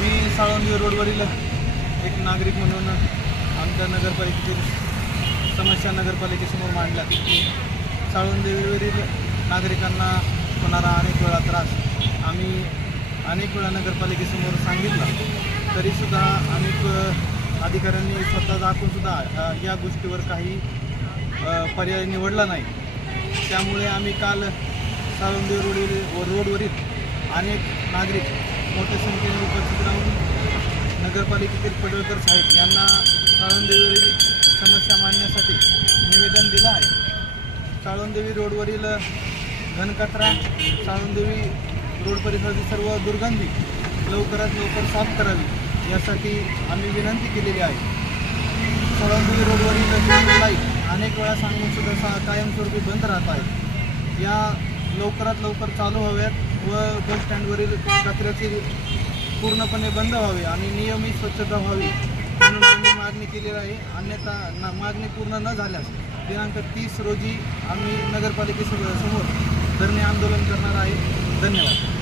मी साळुंदी रोडवरील एक नागरिक म्हणून आमच्या नगरपालिकेतील समस्या नगरपालिकेसमोर मांडल्या. की नागरिकांना होणारा अनेक वेळा त्रास आम्ही अनेक वेळा नगरपालिकेसमोर सांगितला. तरीसुद्धा अनेक अधिकाऱ्यांनी स्वतः दाखवूनसुद्धा या गोष्टीवर काही पर्याय निवडला नाही. त्यामुळे आम्ही काल साळुंदे रोडवरील रोडवरील अनेक नागरिक मोठ्या संख्येने उपस्थित राहून नगरपालिकेतील पडळकर साहेब यांना साळुंदेवरील समस्या मांडण्यासाठी निवेदन दिलं आहे. साळुंदेवी रोडवरील घनकचरा साळुंदेवी रोड परिसरातील सर्व दुर्गंधी लवकरात लवकर साफ करावी यासाठी आम्ही विनंती केलेली आहे. साळुंदेवी रोडवरील लाइट अनेक वेळा सांगून सुद्धा सा कायमस्वरूपी बंद राहत आहे. या लवकरात लवकर चालू हव्यात व बस स्टँडवरील कचऱ्याची पूर्णपणे बंद व्हावे आणि नियमित स्वच्छता व्हावी. म्हणून आम्ही मागणी केलेली आहे. अन्यथा ना मागणी पूर्ण न झाल्यास दिनांक तीस रोजी आम्ही नगरपालिकेसमोर धरणे आंदोलन करणार आहे. धन्यवाद.